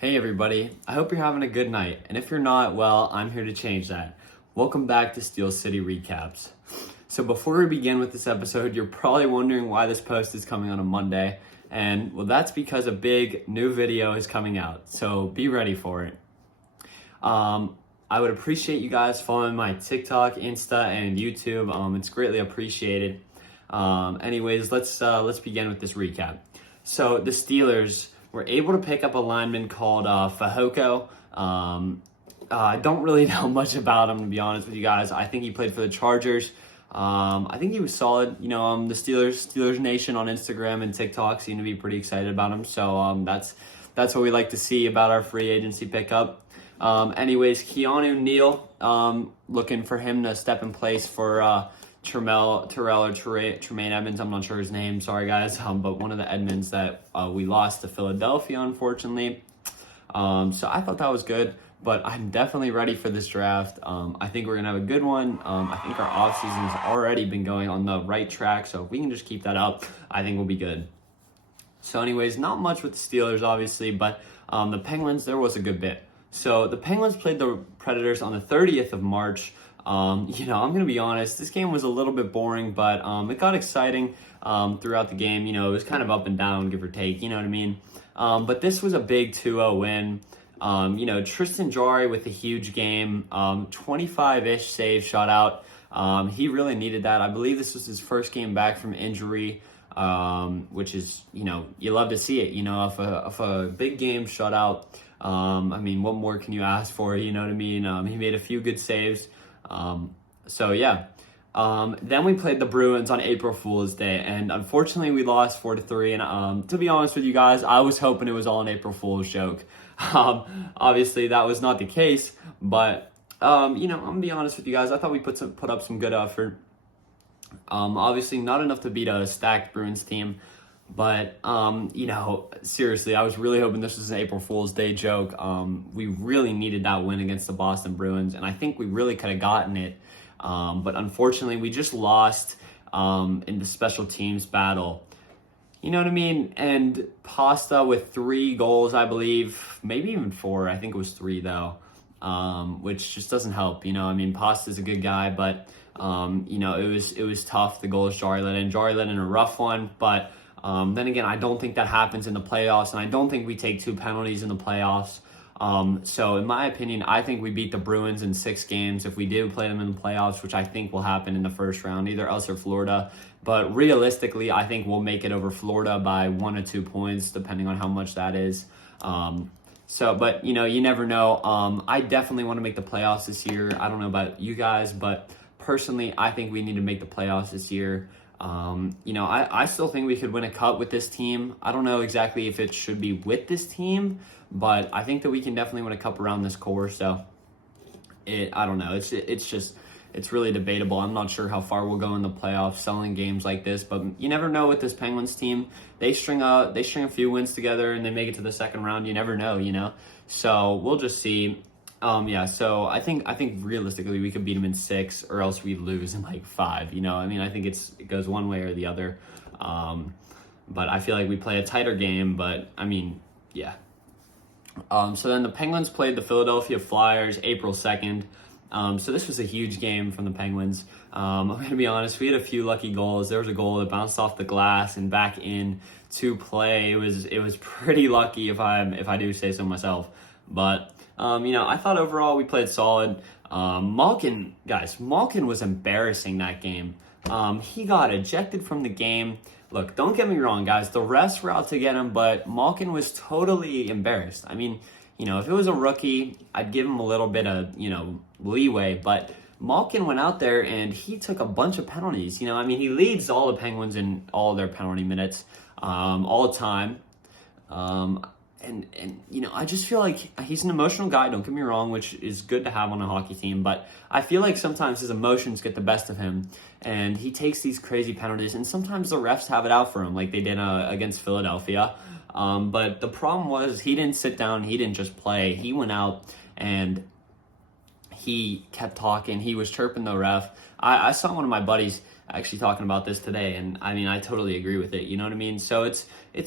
Hey everybody, I hope you're having a good night, and if you're not, well, I'm here to change that. Welcome back to Steel City Recaps. So before we begin with this episode, you're probably wondering why this post is coming on a Monday, and well, that's because a big new video is coming out, so be ready for it. I would appreciate you guys following my TikTok, Insta, and YouTube. It's greatly appreciated. Anyways, let's begin with this recap. So the Steelers were able to pick up a lineman called Fehoko. I don't really know much about him, to be honest with you guys. I think he played for the Chargers. I think he was solid. The Steelers Nation on Instagram and TikTok seem to be pretty excited about him. So that's what we like to see about our free agency pickup. Anyways, Keanu Neal, looking for him to step in place for Tremaine Edmunds. I'm not sure his name. Sorry, guys. But one of the Edmonds that we lost to Philadelphia, unfortunately. So I thought that was good. But I'm definitely ready for this draft. I think we're going to have a good one. I think our offseason has already been going on the right track. So if we can just keep that up, I think we'll be good. So anyways, not much with the Steelers, obviously. But the Penguins, there was a good bit. So the Penguins played the Predators on the 30th of March. I'm going to be honest, this game was a little bit boring, but it got exciting throughout the game. It was kind of up and down, give or take, you know what I mean? But this was a big 2-0 win. Tristan Jarry with a huge game, 25-ish saves shot out. He really needed that. I believe this was his first game back from injury, which is, you love to see it. If a big game shut out, what more can you ask for? You know what I mean? He made a few good saves. Then we played the Bruins on April Fool's Day, and unfortunately we lost 4-3. And to be honest with you guys, I was hoping it was all an April Fool's joke. Obviously that was not the case, but I'm gonna be honest with you guys. I thought we put up some good effort. Obviously not enough to beat a stacked Bruins team. But, seriously, I was really hoping this was an April Fool's Day joke. We really needed that win against the Boston Bruins, and I think we really could have gotten it. But unfortunately, we just lost in the special teams battle. You know what I mean? And Pasta with 3 goals, I believe, maybe even 4. I think it was 3, though, which just doesn't help. Pasta's a good guy, but, it was tough. The goals Jarry let in a rough one, but... then again, I don't think that happens in the playoffs, and I don't think we take 2 penalties in the playoffs. So in my opinion, I think we beat the Bruins in 6 games if we do play them in the playoffs, which I think will happen in the first round, either us or Florida. But realistically, I think we'll make it over Florida by 1 or 2 points, depending on how much that is. But you never know. I definitely want to make the playoffs this year. I don't know about you guys, but personally, I think we need to make the playoffs this year. I still think we could win a cup with this team. I don't know exactly if it should be with this team, but I think that we can definitely win a cup around this core. So I don't know. It's really debatable. I'm not sure how far we'll go in the playoffs selling games like this, but you never know with this Penguins team. They string a few wins together and they make it to the second round. You never know, So we'll just see. So I think realistically we could beat them in 6, or else we lose in 5. I think it goes one way or the other. But I feel like we play a tighter game, but yeah. So then the Penguins played the Philadelphia Flyers April 2nd. So this was a huge game from the Penguins. I'm going to be honest, we had a few lucky goals. There was a goal that bounced off the glass and back in to play. It was pretty lucky if I do say so myself. But I thought overall we played solid. Malkin was embarrassing that game. He got ejected from the game. Look, don't get me wrong, guys. The refs were out to get him, but Malkin was totally embarrassed. If it was a rookie, I'd give him a little bit of, leeway. But Malkin went out there and he took a bunch of penalties. He leads all the Penguins in all their penalty minutes all the time. I just feel like he's an emotional guy, don't get me wrong, which is good to have on a hockey team, but I feel like sometimes his emotions get the best of him, and he takes these crazy penalties, and sometimes the refs have it out for him, like they did against Philadelphia. But the problem was he didn't sit down, he didn't just play, he went out and he kept talking, he was chirping the ref. I saw one of my buddies actually talking about this today, and I mean, I totally agree with it. You know what I mean? So it's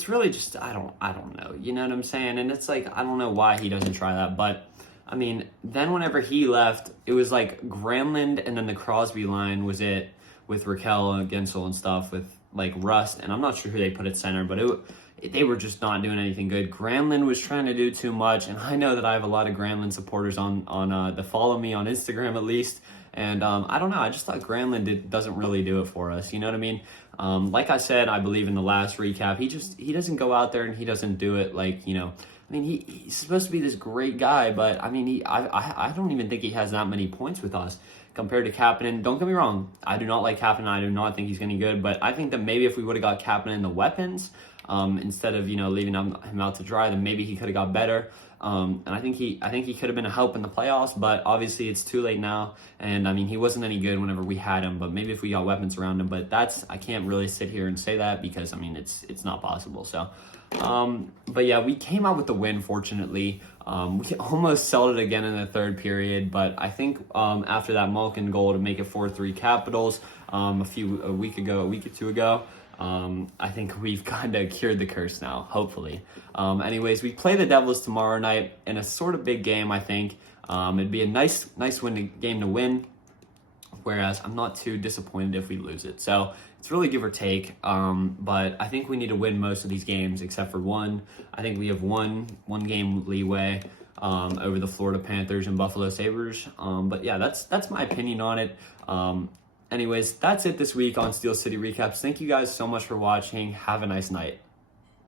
really just I don't know. You know what I'm saying? And it's like I don't know why he doesn't try that, but. I mean, then whenever he left, it was like Granlund and then the Crosby line was it with Raquel and Gensel and stuff with like Rust, and I'm not sure who they put at center, but they were just not doing anything good. Granlund was trying to do too much, and I know that I have a lot of Granlund supporters on the follow me on Instagram at least, and I don't know, I just thought Granlund doesn't really do it for us, you know what I mean? Like I said, I believe in the last recap, he doesn't go out there and he doesn't do it like, you know, I mean, he's supposed to be this great guy, but I mean, I don't even think he has that many points with us compared to Kapanen. Don't get me wrong, I do not like Kapanen. I do not think he's going to be good, but I think that maybe if we would have got Kapanen the weapons instead of, you know, leaving him out to dry, then maybe he could have got better. And I think he could have been a help in the playoffs, but obviously it's too late now. And I mean, he wasn't any good whenever we had him, but maybe if we got weapons around him. But I can't really sit here and say that because I mean it's not possible. So. But yeah, we came out with the win, fortunately. We almost settled it again in the third period, but I think after that Malkin goal to make it 4-3 Capitals a week or two ago, I think we've kind of cured the curse now, hopefully. Anyways, we play the Devils tomorrow night in a sort of big game, I think. It'd be a nice game to win. Whereas I'm not too disappointed if we lose it. So it's really give or take. But I think we need to win most of these games except for one. I think we have one game leeway over the Florida Panthers and Buffalo Sabres. But yeah, that's my opinion on it. Anyways, that's it this week on Steel City Recaps. Thank you guys so much for watching. Have a nice night.